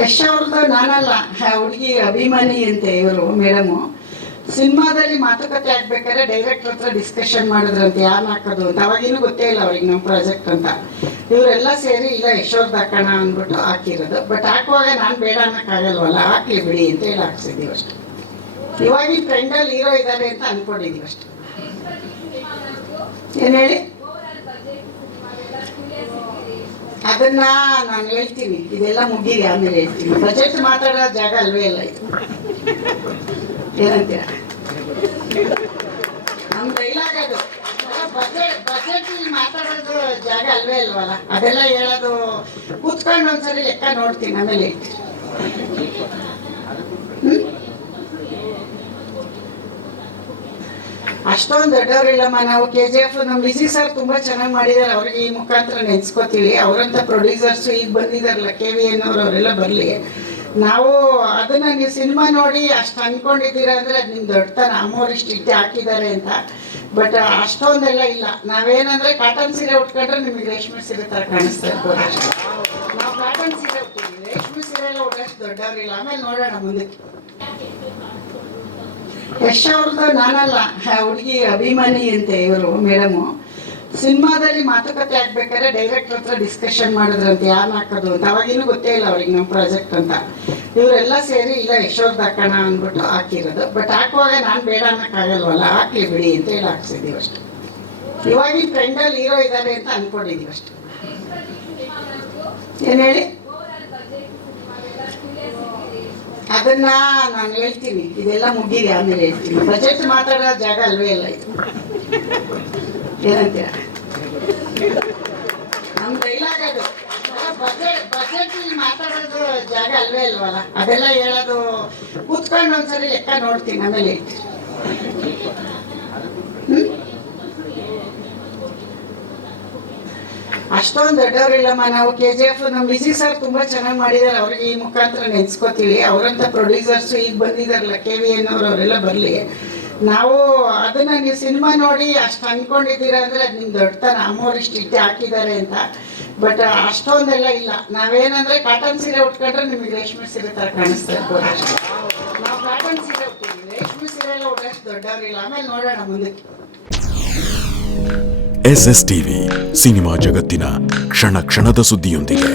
ಯಶ್ ಅವ್ರದ್ದು ನಾನಲ್ಲ, ಹುಡುಗಿ ಅಭಿಮಾನಿ ಅಂತೆ ಇವರು ಮೇಡಮು. ಸಿನಿಮಾದಲ್ಲಿ ಮಾತುಕತೆ ಆಗ್ಬೇಕಾದ್ರೆ ಡೈರೆಕ್ಟರ್ ಹತ್ರ ಡಿಸ್ಕಷನ್ ಮಾಡಿದ್ರಂತೆ ಯಾರು ಹಾಕೋದು ಅಂತ. ಅವಾಗಿನೂ ಗೊತ್ತೇ ಇಲ್ಲ ಅವ್ರಿಗೆ ನಮ್ಮ ಪ್ರಾಜೆಕ್ಟ್ ಅಂತ. ಇವರೆಲ್ಲ ಸೇರಿ ಇಲ್ಲ ಯಶೋರ್ದು ಹಾಕೋಣ ಅಂದ್ಬಿಟ್ಟು ಹಾಕಿರೋದು. ಬಟ್ ಹಾಕುವಾಗ ನಾನು ಬೇಡ ಅನ್ನೋಕ್ಕಾಗಲ್ವಲ್ಲ, ಹಾಕ್ಲಿ ಬಿಡಿ ಅಂತ ಹೇಳಿ ಹಾಕ್ಸಿದ್ದೀವಿ ಅಷ್ಟೆ. ಇವಾಗಿನ ಟ್ರೆಂಡಲ್ಲಿ ಹೀರೋ ಇದ್ದಾರೆ ಅಂತ ಅಂದ್ಕೊಂಡಿದ್ದೀವಿ ಅಷ್ಟೆ. ಏನು ಹೇಳಿ, ಅದನ್ನ ನಾನು ಹೇಳ್ತೀನಿ, ಇದೆಲ್ಲ ಮುಗೀರಿ ಆಮೇಲೆ ಹೇಳ್ತೀನಿ. ಬಜೆಟ್ ಮಾತಾಡೋ ಜಾಗ ಅಲ್ವೇ ಇಲ್ಲ ಇದು. ಏನಂತೀರ? ನಮ್ಮ ಡೈಲಾಗ್ ಅದು. ಬಜೆಟ್ ಮಾತಾಡೋದು ಜಾಗ ಅಲ್ವೇ ಅಲ್ವಲ್ಲ, ಅದೆಲ್ಲ ಹೇಳೋದು. ಕೂತ್ಕೊಂಡು ಒಂದ್ಸರಿ ಲೆಕ್ಕ ನೋಡ್ತೀನಿ ಆಮೇಲೆ ಹೇಳ್ತೀನಿ. ಅಷ್ಟೊಂದು ದೊಡ್ಡವರಿಲ್ಲಮ್ಮ ನಾವು. KGF ನಮ್ಮ ವಿಜಿ ಸರ್ ತುಂಬಾ ಚೆನ್ನಾಗಿ ಮಾಡಿದ್ದಾರೆ, ಅವ್ರಿಗೆ ಈ ಮುಖಾಂತರ ನೆನ್ಸ್ಕೋತೀವಿ. ಅವರಂತ ಪ್ರೊಡ್ಯೂಸರ್ಸು ಈಗ ಬಂದಿದ್ದಾರಲ್ಲ, KVN ಅವರೆಲ್ಲ ಬರಲಿ. ನಾವು ಅದನ್ನ ನೀವು ಸಿನಿಮಾ ನೋಡಿ ಅಷ್ಟು ಅನ್ಕೊಂಡಿದ್ದೀರಾ ಅಂದರೆ ಅದು ನಿಮ್ಮ ದೊಡ್ಡತನ. ಅಮ್ಮವ್ರು ಇಷ್ಟು ಹಾಕಿದ್ದಾರೆ ಅಂತ. ಬಟ್ ಅಷ್ಟೊಂದೆಲ್ಲ ಇಲ್ಲ. ನಾವೇನಂದ್ರೆ ಕಾಟನ್ ಸೀರೆ ಉಟ್ಕೊಂಡ್ರೆ ನಿಮಗೆ ರೇಷ್ಮೆ ಸೀರೆ ಥರ ಕಾಣಿಸ್ತಾ ಇರ್ಬೋದು ಅಷ್ಟೇ. ನಾವು ಕಾಟನ್ ಸೀರೆ ಉಟ್ತೀವಿ, ರೇಷ್ಮೆ ಸೀರೆ ಎಲ್ಲ ಉಟ್ಟಷ್ಟು ದೊಡ್ಡವರಿಲ್ಲ. ಆಮೇಲೆ ನೋಡೋಣ ಮುಂದಕ್ಕೆ. ಯಶ್ ಅವ್ರದ್ದು ನಾನಲ್ಲ, ಹುಡುಗಿ ಅಭಿಮಾನಿ ಅಂತೆ ಇವರು ಮೇಡಮು. ಸಿನಿಮಾದಲ್ಲಿ ಮಾತುಕತೆ ಆಗ್ಬೇಕಾದ್ರೆ ಡೈರೆಕ್ಟರ್ ಹತ್ರ ಡಿಸ್ಕಷನ್ ಮಾಡಿದ್ರಂತೆ ಯಾರು ಹಾಕೋದು ಅಂತ. ಅವಾಗಿನೂ ಗೊತ್ತೇ ಇಲ್ಲ ಅವ್ರಿಗೆ ನಮ್ಮ ಪ್ರಾಜೆಕ್ಟ್ ಅಂತ. ಇವರೆಲ್ಲ ಸೇರಿ ಇಲ್ಲ ಯಶೋರ್ದು ಹಾಕೋಣ ಅಂದ್ಬಿಟ್ಟು ಹಾಕಿರೋದು. ಬಟ್ ಹಾಕುವಾಗ ನಾನು ಬೇಡ ಅನ್ನೋಕ್ಕಾಗಲ್ವಲ್ಲ, ಹಾಕ್ಲಿ ಬಿಡಿ ಅಂತ ಹೇಳಿ ಹಾಕ್ಸಿದ್ದೀವಿ ಅಷ್ಟೆ. ಇವಾಗಿನ ಟ್ರೆಂಡಲ್ಲಿ ಹೀರೋ ಇದ್ದಾರೆ ಅಂತ ಅಂದ್ಕೊಂಡಿದ್ದೀವಿ ಅಷ್ಟೆ. ಏನು ಹೇಳಿ, ಅದನ್ನ ನಾನು ಹೇಳ್ತೀನಿ, ಇದೆಲ್ಲ ಮುಗೀರಿ ಆಮೇಲೆ ಹೇಳ್ತೀನಿ. ಬಜೆಟ್ ಮಾತಾಡೋ ಜಾಗ ಅಲ್ವೇ ಇಲ್ಲ ಇದು. ಏನಂತೀರ? ನಮ್ಮ ಡೈಲಾಗ್ ಅದು. ಬಜೆಟ್ ಮಾತಾಡೋದು ಜಾಗ ಅಲ್ವೇ ಅಲ್ವಲ್ಲ, ಅದೆಲ್ಲ ಹೇಳೋದು. ಕೂತ್ಕೊಂಡು ಒಂದ್ಸರಿ ಲೆಕ್ಕ ನೋಡ್ತೀನಿ ಆಮೇಲೆ ಹೇಳ್ತೀನಿ. ಅಷ್ಟೊಂದು ದೊಡ್ಡವರಿಲ್ಲಮ್ಮ ನಾವು. KGF ನಮ್ಮ ವಿಜಿ ಸರ್ ತುಂಬಾ ಚೆನ್ನಾಗಿ ಮಾಡಿದ್ದಾರೆ, ಅವ್ರಿಗೆ ಈ ಮುಖಾಂತರ ನೆನ್ಸ್ಕೋತೀವಿ. ಅವರಂತ ಪ್ರೊಡ್ಯೂಸರ್ಸು ಈಗ ಬಂದಿದ್ದಾರಲ್ಲ, KVN ಅವರೆಲ್ಲ ಬರಲಿ. ನಾವು ಅದನ್ನ ನೀವು ಸಿನಿಮಾ ನೋಡಿ ಅಷ್ಟು ಅನ್ಕೊಂಡಿದ್ದೀರಾ ಅಂದರೆ ಅದು ನಿಮ್ಮ ದೊಡ್ಡತನ. ಅಮ್ಮವ್ರು ಇಷ್ಟು ಹಾಕಿದ್ದಾರೆ ಅಂತ. ಬಟ್ ಅಷ್ಟೊಂದೆಲ್ಲ ಇಲ್ಲ. ನಾವೇನಂದ್ರೆ ಕಾಟನ್ ಸೀರೆ ಉಟ್ಕೊಂಡ್ರೆ ನಿಮಗೆ ರೇಷ್ಮೆ ಸೀರೆ ಥರ ಕಾಣಿಸ್ತಾ ಇರ್ಬೋದು ಅಷ್ಟೇ. ನಾವು ಕಾಟನ್ ಸೀರೆ ಉಟ್ತೀವಿ, ರೇಷ್ಮೆ ಸೀರೆ ಎಲ್ಲ ಉಟ್ಟಷ್ಟು ದೊಡ್ಡವರಿಲ್ಲ. ಆಮೇಲೆ ನೋಡೋಣ ಮುಂದಕ್ಕೆ. SSTV ಸಿನಿಮಾ ಜಗತ್ತಿನ ಕ್ಷಣ ಕ್ಷಣದ ಸುದ್ದಿಯೊಂದಿಗೆ.